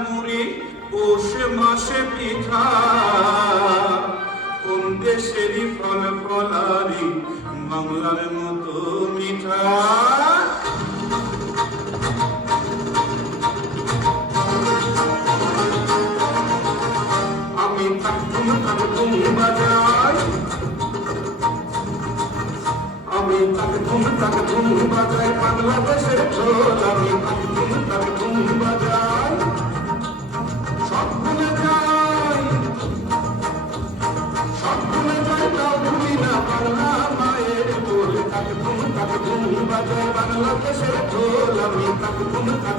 মুড়ি পৌষ মাসে পিঠা কোন দেশেরই ফল ফলারি বাংলার মতো মিঠা আমি তাকুম তাকুম বাজাই আমি তাকুম তাকুম বাজাই বাংলাদেশের ঢোল আমি তাকুম বাজাই সব ভুলে যাই তাও ভুলি না বাংলা মায়ের বোল তাকুম বাজাই বাংলাদেশের ঢোল আমি তাকুম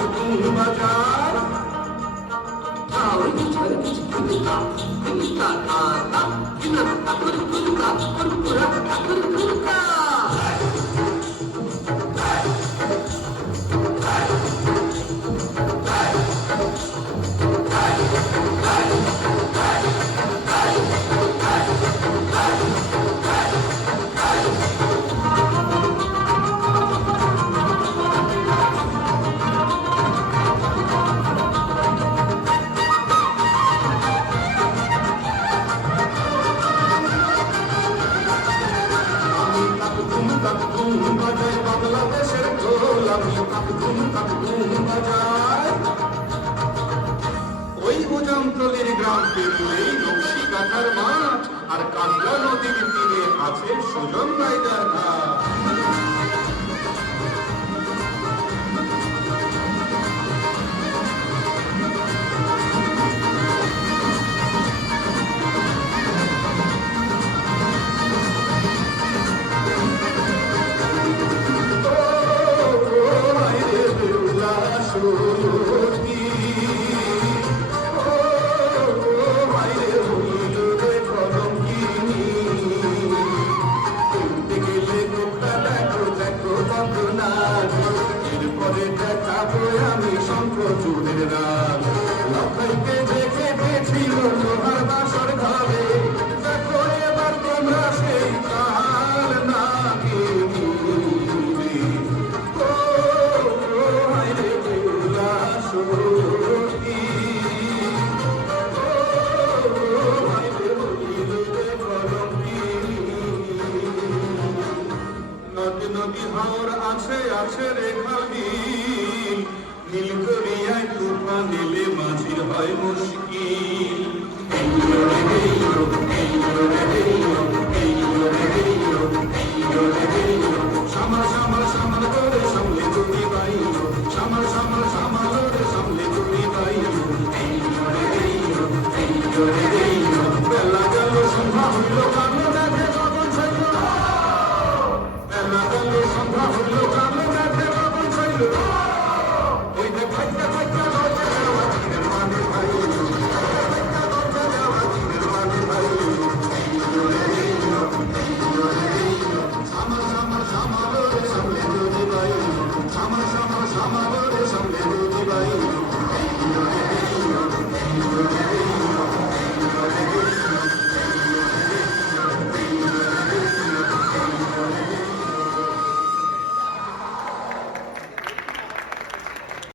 বাজাই বাংলাদেশের ঢোল আমি তাকুম বাজাই ওই উজামতলির গ্রাম পেরুলেই নকশি কাঁথার মাঠ আর কান্দা নদীর তীরে আছে সুজন রায়দার ঘাট